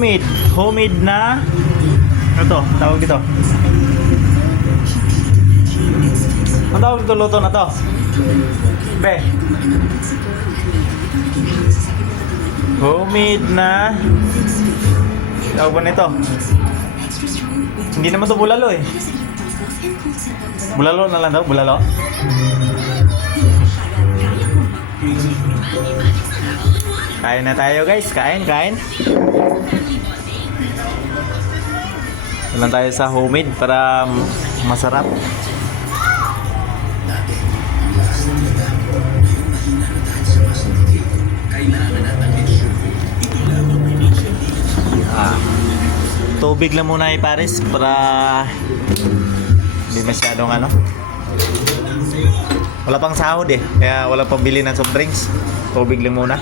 homemade. Homemade na... Ano to? Tawag dito. Ang tawag dito luto na to? Be. Homemade na... Tawag ba nito? Hindi naman to bulalo eh. Bulalo na lang daw, bulalo. Kain na tayo guys, kain. Lang tayo sa homemade para masarap. Tubig lang muna Paris para hindi masyadong ano. Wala pang sahod eh, kaya wala pang bili ng soft drinks. Tubig lang muna.